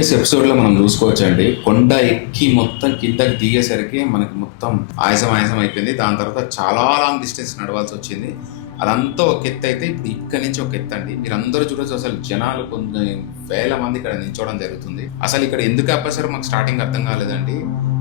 Previous ఎపిసోడ్లో మనం చూసుకోవచ్చండి, కొండ ఎక్కి మొత్తం కిందకి దిగేసరికి మనకి మొత్తం ఆయాసం అయిపోయింది. దాని తర్వాత చాలా లాంగ్ డిస్టెన్స్ నడవాల్సి వచ్చింది. అదంతా ఒక ఎత్తు అయితే ఇప్పుడు ఇక్కడి నుంచి ఒక ఎత్తు అండి. మీరు అందరూ చూడొచ్చు, అసలు జనాలు కొన్ని వేల మంది ఇక్కడ నిల్చోవడం జరుగుతుంది. అసలు ఇక్కడ ఎందుకు ఆపేసారో మాకు స్టార్టింగ్ అర్థం కాలేదండి.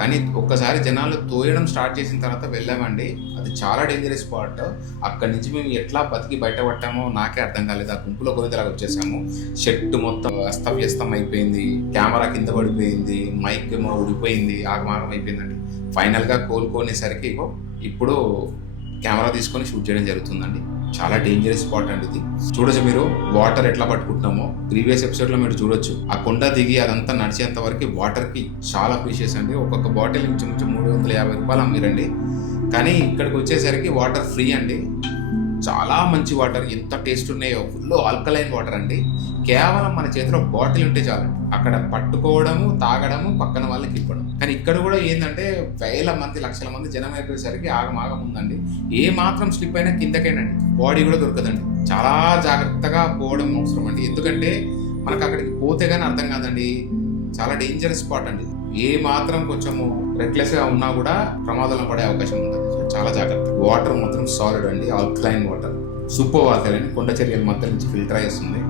కానీ ఒక్కసారి జనాలు తోయడం స్టార్ట్ చేసిన తర్వాత వెళ్ళామండి. అది చాలా డేంజరస్ స్పాట్. అక్కడి నుంచి మేము ఎట్లా బతికి బయటపడ్డామో నాకే అర్థం కాలేదు. ఆ గుంపులో గొరితలాగా వచ్చేసాము. షెట్ మొత్తం అస్తవ్యస్తం అయిపోయింది, కెమెరా కింద పడిపోయింది, మైక్ ఏమో ఊడిపోయింది, ఆగమాగం అయిపోయిందండి. ఫైనల్గా కోలుకునేసరికి ఇప్పుడు కెమెరా తీసుకొని షూట్ చేయడం జరుగుతుందండి. చాలా డేంజరస్ స్పాట్ అండి ఇది. చూడొచ్చు మీరు వాటర్ ఎట్లా పట్టుకుంటున్నామో. ప్రీవియస్ ఎపిసోడ్ లో మీరు చూడొచ్చు, ఆ కొండ దిగి అదంతా నడిచేంత వరకు వాటర్ కి చాలా ప్రీషియస్ అండి. ఒక్కొక్క బాటిల్ నుంచి 350 రూపాయలు అమ్మిరండి. కానీ ఇక్కడికి వచ్చేసరికి వాటర్ ఫ్రీ అండి. చాలా మంచి వాటర్, ఎంత టేస్ట్ ఉన్నాయో. ఫుల్ ఆల్కలైన్ వాటర్ అండి. కేవలం మన చేతిలో బాటిల్ ఉంటే చాలండి. అక్కడ పట్టుకోవడము, తాగడము, పక్కన వాళ్ళకి ఇవ్వడం. కానీ ఇక్కడ కూడా ఏంటంటే వేల మంది, లక్షల మంది జనం అయిపోయేసరికి ఆగమాగం ఉందండి. ఏ మాత్రం స్లిప్ అయినా కిందకేనండి, బాడీ కూడా దొరకదండి. చాలా జాగ్రత్తగా పోవడం అవసరం అండి. ఎందుకంటే మనకు అక్కడికి పోతే కానీ అర్థం కాదండి. చాలా డేంజరస్ స్పాట్ అండి. ఏ మాత్రం కొంచెము రెక్లెస్ గా ఉన్నా కూడా ప్రమాదంలో పడే అవకాశం ఉంటుంది. చాలా జాగ్రత్త. వాటర్ మాత్రం సాలిడ్ అండి, ఆల్కలైన్ వాటర్, సూపర్ వాటర్ అండి. కొండ చర్యల మధ్య నుంచి ఫిల్టర్ అయి వస్తుంది.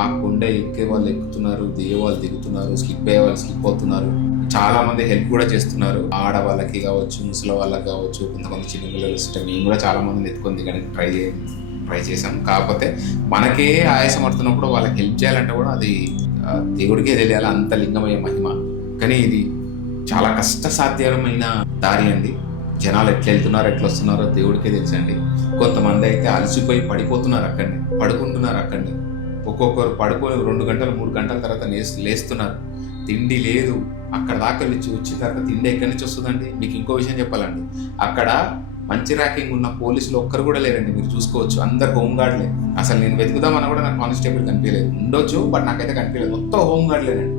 ఆ కొండ ఎక్కే వాళ్ళు ఎక్కుతున్నారు, దిగే వాళ్ళు దిగుతున్నారు, స్లిప్ అయ్యే వాళ్ళు స్లిప్ అవుతున్నారు. చాలా మంది హెల్ప్ కూడా చేస్తున్నారు. ఆడవాళ్ళకి కావచ్చు, ముసలి వాళ్ళకి కావచ్చు, కొంతమంది చిన్న పిల్లలు ఇష్టం. మేము కూడా చాలా మందిని ఎత్తుకొని దిగడానికి ట్రై చేసాం. కాకపోతే మనకే ఆయాసం పడుతున్నప్పుడు వాళ్ళకి హెల్ప్ చేయాలంటే కూడా అది దేవుడికే తెలియాలి, అంత లింగమయ్యే మహిమ. కానీ ఇది చాలా కష్టసాధ్యమైన దారి అండి. జనాలు ఎట్లా వెళ్తున్నారో ఎట్లా వస్తున్నారో దేవుడికే తెలుసండి. కొంతమంది అయితే అలసిపోయి పడిపోతున్నారు, అక్కడిని పడుకుంటున్నారు. అక్కడిని ఒక్కొక్కరు పడుకొని 2 గంటలు 3 గంటల తర్వాత లేస్తున్నారు. తిండి లేదు. అక్కడ దాకా వచ్చిన తర్వాత తిండి ఎక్కడి నుంచి వస్తుందండి? మీకు ఇంకో విషయం చెప్పాలండి, అక్కడ మంచి ర్యాకింగ్ ఉన్న పోలీసులు ఒక్కరు కూడా లేరండి. మీరు చూసుకోవచ్చు, అందరు హోమ్ గార్డ్లే. అసలు నేను వెతుకుదామన్నా కూడా నాకు కానిస్టేబుల్ కనిపించలేదు. ఉండొచ్చు, బట్ నాకైతే కనిపించలేదు. మొత్తం హోమ్ గార్డ్లేనండి.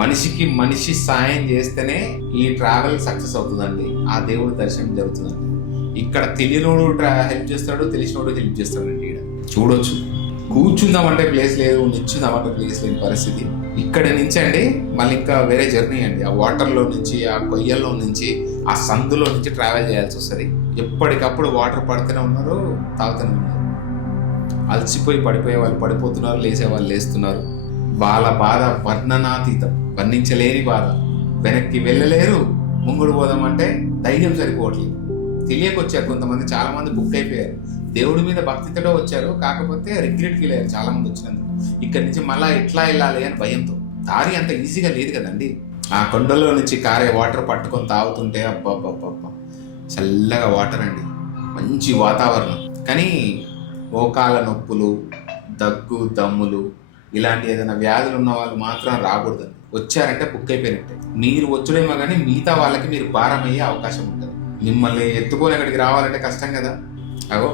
మనిషికి మనిషి సాయం చేస్తేనే ఈ ట్రావెల్ సక్సెస్ అవుతుందండి, ఆ దేవుడి దర్శనం జరుగుతుందండి. ఇక్కడ తెలియనోడు హెల్ప్ చేస్తాడు, తెలిసినోడు హెల్ప్ చేస్తాడండి. ఇక్కడ చూడొచ్చు, కూర్చుందామంటే ప్లేస్ లేదు, నిల్చుందామంటే ప్లేస్ లేని పరిస్థితి. ఇక్కడ నుంచి అండి మళ్ళీ ఇంకా వేరే జర్నీ అండి. ఆ వాటర్లో నుంచి, ఆ కొయ్యల్లో నుంచి, ఆ సందులో నుంచి ట్రావెల్ చేయాల్సి వస్తుంది. ఎప్పటికప్పుడు వాటర్ పడుతూనే ఉన్నారు, తాగుతూనే ఉన్నారు. అలసిపోయి పడిపోయే వాళ్ళు పడిపోతున్నారు, లేచే వాళ్ళు లేస్తున్నారు. వాళ్ళ బాధ వర్ణనాతీతం, వర్ణించలేని బాధ. వెనక్కి వెళ్ళలేరు, ముంగుడు పోదామంటే ధైర్యం సరిపోవట్లేదు. తెలియకొచ్చారు కొంతమంది, చాలా మంది బుక్ అయిపోయారు. దేవుడి మీద భక్తితో వచ్చారు, కాకపోతే రిగ్రెట్ ఫీల్ అయ్యారు చాలా మంది వచ్చినందుకు. ఇక్కడి నుంచి మళ్ళీ ఎట్లా వెళ్ళాలి అని భయంతో. దారి అంత ఈజీగా లేదు కదండి. ఆ కొండలో నుంచి కారే వాటర్ పట్టుకొని తాగుతుంటే అబ్బబ్బబ్బబ్బా, చల్లగా వాటర్ అండి, మంచి వాతావరణం. కానీ మోకాళ్ళ నొప్పులు, దగ్గు, దమ్ములు, ఇలాంటి ఏదైనా వ్యాధులు ఉన్న వాళ్ళు మాత్రం రాకూడదండి. వచ్చారంటే బుక్ అయిపోయినట్టే. మీరు వచ్చుడేమో కానీ మిగతా వాళ్ళకి మీరు భారం అయ్యే అవకాశం ఉంటుంది. మిమ్మల్ని ఎత్తుకొని అక్కడికి రావాలంటే కష్టం కదా. అగో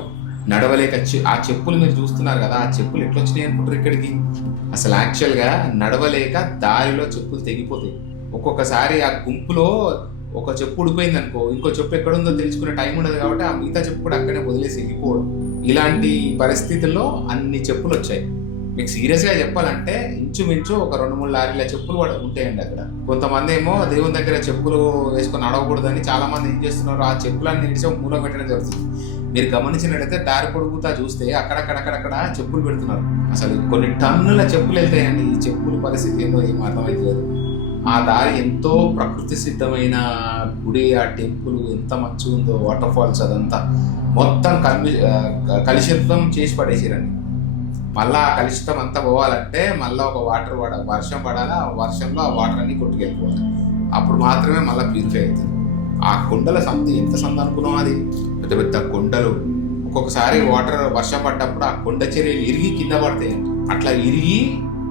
నడవలేక ఆ చెప్పులు మీరు చూస్తున్నారు కదా, ఆ చెప్పులు ఎట్లా వచ్చినాయి అనుకుంటారు ఇక్కడికి? అసలు యాక్చువల్గా నడవలేక దారిలో చెప్పులు తెగిపోతాయి. ఒక్కొక్కసారి ఆ గుంపులో ఒక చెప్పు ఉడిపోయింది అనుకో, ఇంకో చెప్పు ఎక్కడుందో తెలుసుకునే టైం ఉండదు కాబట్టి ఆ మిగతా చెప్పు కూడా అక్కడే వదిలేసి వెళ్ళిపోవడం. ఇలాంటి పరిస్థితుల్లో అన్ని చెప్పులు వచ్చాయి. మీకు సీరియస్గా చెప్పాలంటే ఇంచుమించు ఒక 2-3 లారీల చెప్పులు కూడా ఉంటాయండి అక్కడ. కొంతమంది ఏమో దేవుని దగ్గర చెప్పులు వేసుకొని నడవకూడదని చాలా మంది ఏం చేస్తున్నారు, ఆ చెప్పులన్నీ నిడిచి మూల పెట్టడం జరుగుతుంది. మీరు గమనించినట్టయితే దారి పొడుగుతా చూస్తే అక్కడక్కడ చెప్పులు పెడుతున్నారు. అసలు కొన్ని టన్నుల చెప్పులు వెళ్తాయండి. ఈ చెప్పుల పరిస్థితి ఏందో ఏం అర్థమైతలేదు. ఆ దారి ఎంతో ప్రకృతి సిద్ధమైన గుడి, ఆ టెంపుల్ ఎంత మంచిగా ఉందో, వాటర్ ఫాల్స్ అదంతా మొత్తం కలుషితం చేసి పడేసిరండి. మళ్ళీ ఆ కలుషితం అంతా పోవాలంటే మళ్ళీ ఒక వర్షం పడాలి. ఆ వర్షంలో ఆ వాటర్ అన్ని కొట్టుకెళ్ళిపోవాలి. అప్పుడు మాత్రమే మళ్ళీ ప్యూరిఫై అవుతుంది. ఆ కొండల ఎంత సంద అనుకున్నాం, అది పెద్ద పెద్ద కొండలు. ఒక్కొక్కసారి వర్షం పడ్డప్పుడు ఆ కొండ చర్యలు ఇరిగి కింద పడతాయండి. అట్లా ఇరిగి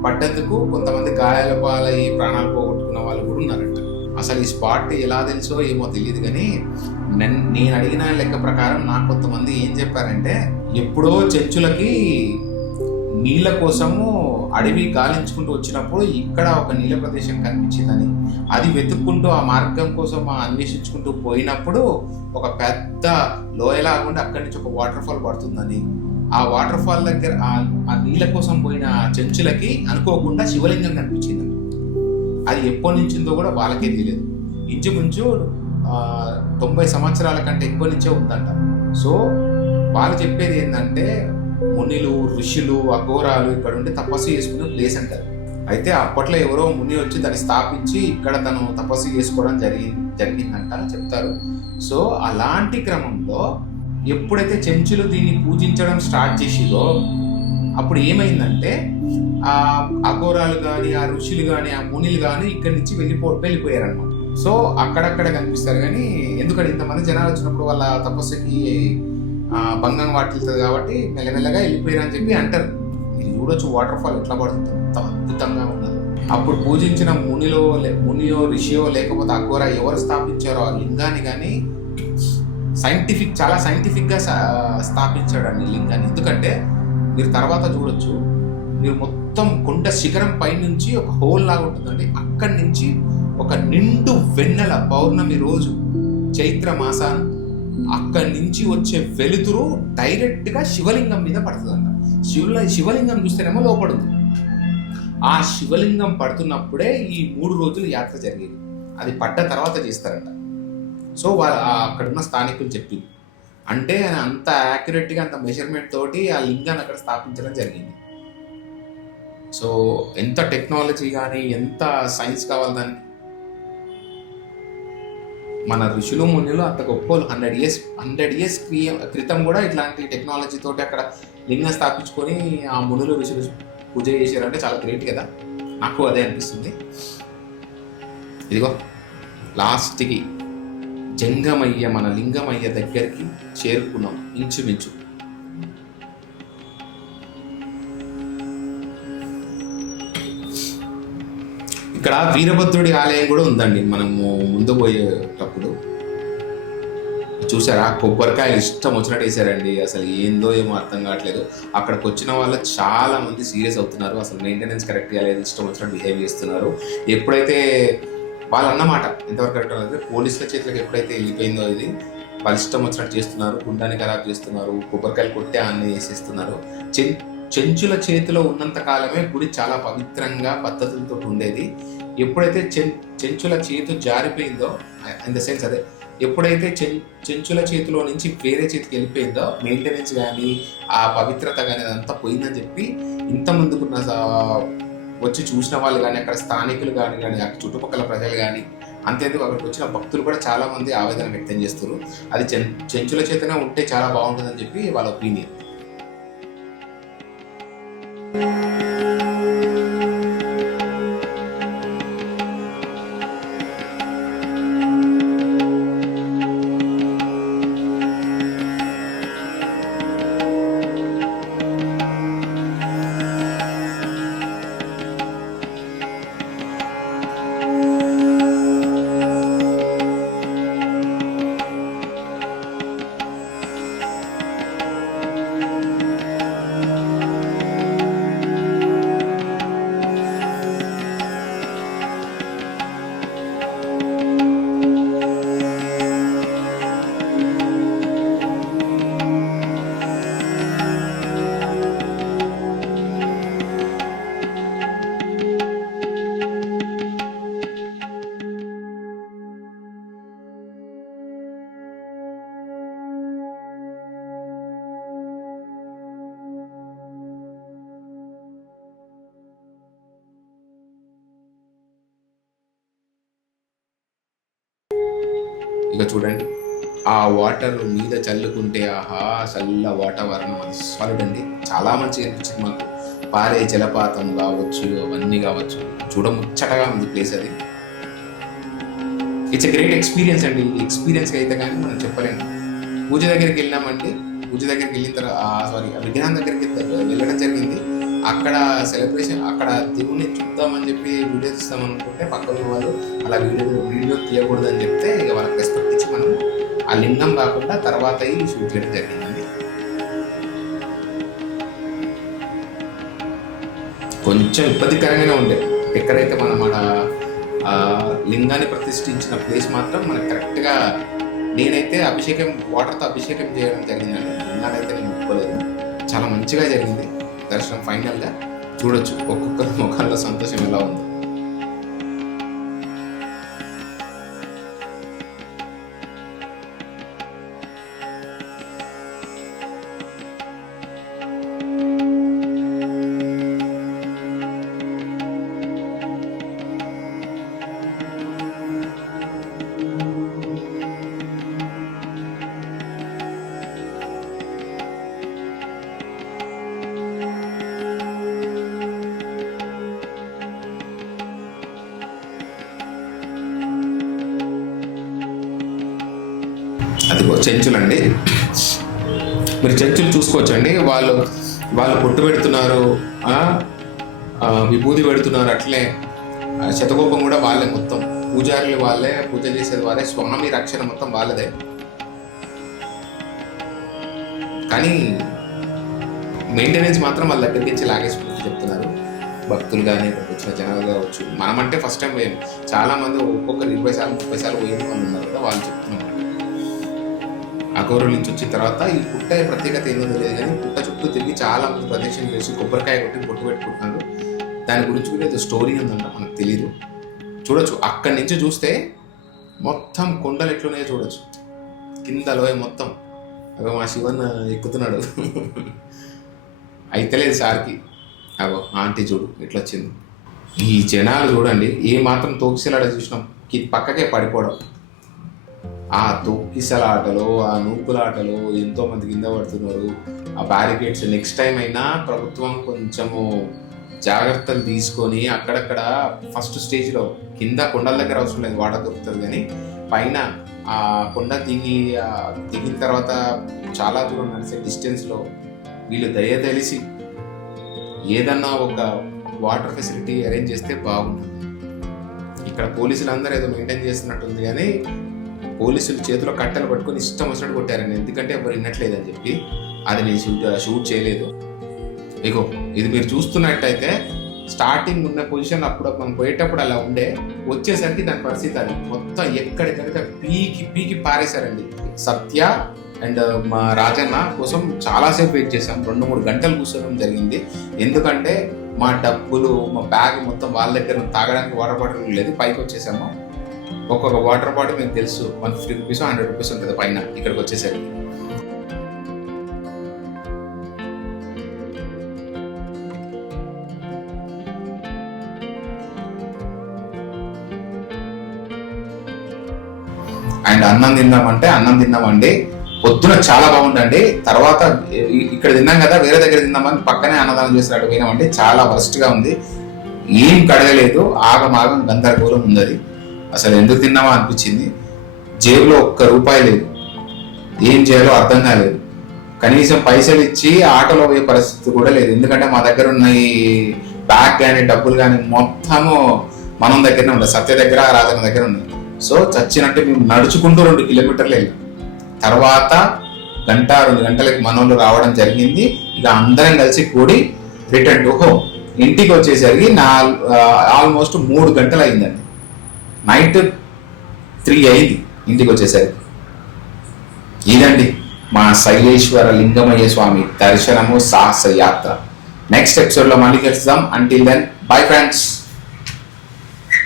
పడ్డందుకు కొంతమంది గాయాల పాలయ్యి ప్రాణాలు పోగొట్టుకున్న వాళ్ళు కూడా ఉన్నారంట. అసలు ఈ స్పాట్ ఎలా తెలుసో ఏమో తెలియదు, కానీ నేను అడిగిన లెక్క ప్రకారం నాకు కొంతమంది ఏం చెప్పారంటే, ఎప్పుడో చెంచులకి నీళ్ళ కోసము అడవి గాలించుకుంటూ వచ్చినప్పుడు ఇక్కడ ఒక నీళ్ళ ప్రదేశం కనిపించిందని, అది వెతుక్కుంటూ ఆ మార్గం కోసం అన్వేషించుకుంటూ పోయినప్పుడు ఒక పెద్ద లోయలాగుండి అక్కడి నుంచి ఒక వాటర్ ఫాల్ పడుతుందని, ఆ వాటర్ ఫాల్ దగ్గర ఆ నీళ్ళ కోసం పోయిన చెంచులకి అనుకోకుండా శివలింగం కనిపించింది. అది ఎప్పటి నుంచిందో కూడా వాళ్ళకే తెలియదు. ఇంచుమించు 90 సంవత్సరాల కంటే ఎక్కువ నుంచే ఉందంట. సో వాళ్ళు చెప్పేది ఏంటంటే మునిలు, ఋషులు, అఘోరాలు ఇక్కడ ఉండి తపస్సు చేసుకునే ప్లేస్ అంటారు. అయితే అప్పట్లో ఎవరో ముని వచ్చి దాన్ని స్థాపించి ఇక్కడ తను తపస్సు చేసుకోవడం జరిగిందంట చెప్తారు. సో అలాంటి క్రమంలో ఎప్పుడైతే చెంచులు దీన్ని పూజించడం స్టార్ట్ చేసిదో అప్పుడు ఏమైందంటే ఆ అఘోరాలు కానీ, ఆ ఋషులు కానీ, ఆ మునిలు కానీ ఇక్కడి నుంచి వెళ్ళిపోయారనమాట. సో అక్కడక్కడ కనిపిస్తారు కానీ ఎందుకంటే ఇంతమంది జనాలు వచ్చినప్పుడు వాళ్ళ తపస్సుకి భంగం వాటిల్తుంది కాబట్టి మెల్లమెల్లగా వెళ్ళిపోయారని చెప్పి అంటారు. మీరు చూడొచ్చు వాటర్ ఫాల్ ఎట్లా పడుతుంది, అంత అద్భుతంగా ఉన్నది. అప్పుడు పూజించిన మునియో ఋషియో లేకపోతే అఘోర ఎవరు స్థాపించారో ఆ లింగాన్ని కానీ చాలా సైంటిఫిక్గా స్థాపించాడండి లింగాన్ని. ఎందుకంటే మీరు తర్వాత చూడొచ్చు, మీరు మొత్తం కొండ శిఖరం పై నుంచి ఒక హోల్ లాగా ఉంటుందండి. అక్కడి నుంచి ఒక నిండు వెన్నెల పౌర్ణమి రోజు చైత్ర మాసాన అక్కడి నుంచి వచ్చే వెలుతురు డైరెక్ట్గా శివలింగం మీద పడుతుందంట. శివలింగం చూస్తేనేమో లోపడుంది. ఆ శివలింగం పడుతున్నప్పుడే ఈ 3 రోజులు యాత్ర జరిగేది. అది పడ్డ తర్వాత చేస్తారంట. సో అక్కడున్న స్థానికులు చెప్పింది అంటే అంత యాక్యురేట్గా అంత మెజర్మెంట్ తోటి ఆ లింగాన్ని అక్కడ స్థాపించడం జరిగింది. సో ఎంత టెక్నాలజీ కానీ ఎంత సైన్స్ కావాలి దానికి. మన ఋషులు మునులు అంత గొప్ప 100 ఇయర్స్ క్రితం కూడా ఇట్లాంటి టెక్నాలజీ తోటి అక్కడ లింగం స్థాపించుకొని ఆ మునులు ఋషులు పూజ చేశారంటే చాలా గ్రేట్ కదా. నాకు అదే అనిపిస్తుంది. ఇదిగో లాస్ట్కి జంగమయ్య మన లింగమయ్య దగ్గరికి చేరుకున్నాం ఇంచుమించు. ఇక్కడ వీరభద్రుడి ఆలయం కూడా ఉందండి. మనము ముందు పోయేటప్పుడు చూసారా, కొబ్బరికాయలు ఇష్టం వచ్చినట్టు వేసారండి. అసలు ఏందో ఏమో అర్థం కావట్లేదు. అక్కడికి వచ్చిన వాళ్ళు చాలా మంది సీరియస్ అవుతున్నారు. అసలు మెయింటెనెన్స్ కరెక్ట్గా లేదు, ఇష్టం వచ్చినట్టు బిహేవ్ చేస్తున్నారు. ఎప్పుడైతే వాళ్ళు అన్నమాట ఎంతవరకు కరెక్ట్ అంటే పోలీసుల చేతులకు ఎప్పుడైతే వెళ్ళిపోయిందో ఇది, వాళ్ళు ఇష్టం వచ్చినట్టు చేస్తున్నారు, గుండాన్ని ఖరాబ్ చేస్తున్నారు, కొబ్బరికాయలు కొట్టే అన్ని వేసేస్తున్నారు. చెంచుల చేతిలో ఉన్నంత కాలమే గుడి చాలా పవిత్రంగా పద్ధతులతో ఉండేది. ఎప్పుడైతే చెంచుల చేతు జారిపోయిందో, ఇన్ ద సెన్స్ అదే ఎప్పుడైతే చెంచుల చేతిలో నుంచి వేరే చేతికి వెళ్ళిపోయిందో మెయింటెనెన్స్ కానీ ఆ పవిత్రత కానీ అదంతా పోయిందని చెప్పి ఇంత ముందుకున్న వచ్చి చూసిన వాళ్ళు కానీ, అక్కడ స్థానికులు కానీ అక్కడ చుట్టుపక్కల ప్రజలు కానీ, అంతేందుకు అక్కడికి వచ్చిన భక్తులు కూడా చాలా మంది ఆవేదన వ్యక్తం చేస్తారు. అది చెంచుల చేతనే ఉంటే చాలా బాగుంటుందని చెప్పి వాళ్ళ ఒపీనియన్. ఇక చూడండి, ఆ వాటర్ మీద చల్లుకుంటే ఆహా చల్ల వాతావరణం అది సాలిడ్ అండి. చాలా మంచిగా అనిపించింది మాకు. పారే జలపాతం కావచ్చు, అవన్నీ కావచ్చు, చూడముచ్చటగా ఉంది ప్లేస్ అది. ఇట్స్ ఎ గ్రేట్ ఎక్స్పీరియన్స్ అండి. ఎక్స్పీరియన్స్ అయితే కానీ మనం చెప్పలేము. పూజ దగ్గరికి వెళ్ళామండి. పూజ దగ్గరికి వెళ్ళిన తర్వాత విగ్రహం దగ్గరికి వెళ్ళడం జరిగింది. అక్కడ సెలబ్రేషన్, అక్కడ దేవుని చూద్దామని చెప్పి వీడియో తీస్తామనుకుంటే పక్కన వాళ్ళు అలా వీడియో తీయకూడదని చెప్తే ఇక వాళ్ళకి రెస్పెక్ట్ ఇచ్చి మనం ఆ లింగం కాకుండా తర్వాత షూట్ చేయడం జరిగిందండి. కొంచెం ఇబ్బందికరంగానే ఉండే. ఎక్కడైతే మనం మన లింగాన్ని ప్రతిష్ఠించిన ప్లేస్ మాత్రం మనకు కరెక్ట్గా, నేనైతే వాటర్తో అభిషేకం చేయడం జరిగిందండి. లింగాన్ని అయితే నేను ముట్టుకోలేదు. చాలా మంచిగా జరిగింది దర్శనం. ఫైనల్గా చూడొచ్చు ఒక్కొక్కరి ముఖాల్లో సంతోషం ఎలా ఉంది. అదిగో చెంచులండి, మీరు చెంచులు చూసుకోవచ్చండి. వాళ్ళు పొట్టు పెడుతున్నారు, విభూతి పెడుతున్నారు. అట్లే శతకోపం కూడా వాళ్ళే, మొత్తం పూజారులు వాళ్ళే, పూజ చేసేది వాళ్ళే, స్వామి రక్షణ మొత్తం వాళ్ళదే. కానీ మెయింటెనెన్స్ మాత్రం వాళ్ళ దగ్గరికి నుంచి లాగేసుకుంటూ చెప్తున్నారు భక్తులు కానీ వచ్చిన జనాలు కావచ్చు. మనమంటే ఫస్ట్ టైం పోయాం, చాలా మంది ఒక్కొక్కరు 20 సార్లు 30 సార్లు పోయిన వాళ్ళు ఉన్నారు కదా, వాళ్ళు చెప్తున్నారు. అఘోరుల నుంచి వచ్చిన తర్వాత ఈ పుట్ట ప్రత్యేకత ఏందో తెలియదు కానీ పుట్ట చుట్టూ తిరిగి చాలా మంది ప్రదక్షిణ చేసి కొబ్బరికాయ కొట్టి బొట్టు పెట్టుకుంటున్నారు. దాని గురించి కూడా ఏదో స్టోరీ ఉందంట, మనకు తెలియదు. చూడొచ్చు, అక్కడి నుంచి చూస్తే మొత్తం కొండలు ఎట్లున్నాయో చూడొచ్చు, కింద లోయ మొత్తం. అగో మా శివన్ ఎక్కుతున్నాడు అయితలేదు సార్కి. అగో ఆంటీ చూడు ఎట్లా వచ్చింది. ఈ జనాలు చూడండి, ఏ మాత్రం తోకిసలాట చూసినాం పక్కకే పడిపోవడం. ఆ తొక్కిసలాటలో, ఆ నూకులాటలో ఎంతో మంది కింద పడుతున్నారు. ఆ బ్యారికేడ్స్ నెక్స్ట్ టైం అయినా ప్రభుత్వం కొంచెము జాగ్రత్తలు తీసుకొని అక్కడక్కడ ఫస్ట్ స్టేజ్లో కింద కొండల దగ్గర అవసరం లేదు, వాటర్ దొరుకుతుంది, కానీ పైన ఆ కొండ దిగిన తర్వాత చాలా దూరం నడిచే డిస్టెన్స్లో వీళ్ళు దయ తెలిసి ఏదన్నా ఒక వాటర్ ఫెసిలిటీ అరేంజ్ చేస్తే బాగుంటుంది. ఇక్కడ పోలీసులు అందరూ ఏదో మెయింటైన్ చేస్తున్నట్టుంది, కానీ పోలీసులు చేతిలో కట్టెలు పట్టుకొని ఇష్టం వచ్చినట్టు కొట్టారండి. ఎందుకంటే ఎవరు వినట్లేదని చెప్పి అది నేను షూట్ చేయలేదు. ఇగో ఇది మీరు చూస్తున్నట్టయితే స్టార్టింగ్ ఉన్న పొజిషన్ అప్పుడు మనం పోయేటప్పుడు అలా ఉండే, వచ్చేసరికి దాని పరిస్థితి అది మొత్తం ఎక్కడికక్కడ పీకి పారేశారండి. సత్య అండ్ మా రాజన్న కోసం చాలాసేపు వెయిట్ చేసాం, 2-3 గంటలు కూర్చోవడం జరిగింది. ఎందుకంటే మా డబ్బులు, మా బ్యాగ్ మొత్తం వాళ్ళ దగ్గర, తాగడానికి వాటర్ బాటిల్ లేదు. పైకి వచ్చేసాము. ఒక్కొక్క వాటర్ బాటిల్ మీకు తెలుసు 150 రూపీస్ 100 రూపీస్ ఉంటుంది పైన. ఇక్కడికి వచ్చేసరికి అండ్ అన్నం తిన్నామండి. పొద్దున చాలా బాగుందండి. తర్వాత ఇక్కడ తిన్నాం కదా, వేరే దగ్గర తిన్నామని పక్కనే అన్నదానం చేసినట్టు పోయినామంటే చాలా వరస్ట్ గా ఉంది. ఏం కడగలేదు, ఆగమాగం గందరగోళం ఉంది. అది అసలు ఎందుకు తిన్నామో అనిపించింది. జేబులో ₹1 లేదు, ఏం చేయాలో అర్థం కాలేదు. కనీసం పైసలు ఇచ్చి ఆటోలో పోయే పరిస్థితి కూడా లేదు. ఎందుకంటే మా దగ్గర ఉన్న ఈ బ్యాగ్ కానీ డబ్బులు కానీ మొత్తము మనం దగ్గరనే ఉంటాయి, సత్య దగ్గర రాజన్న దగ్గర ఉన్నాయి. సో చచ్చినట్టు మేము నడుచుకుంటూ 2 కిలోమీటర్లు వెళ్ళాం. తర్వాత 1-2 గంటలకి మనోళ్ళు రావడం జరిగింది. ఇక అందరం కలిసి కూడి రిటర్న్ టు హోమ్. ఇంటికి వచ్చేసరికి ఆల్మోస్ట్ 3 గంటలు అయిందండి. నైట్ 3 అయింది ఇంటికి వచ్చేసరికి. ఇదండి మా శైలేశ్వర లింగమయ్య స్వామి దర్శనము సాహస యాత్ర. నెక్స్ట్ ఎపిసోడ్లో మళ్ళీ కలుద్దాం. Until then bye friends.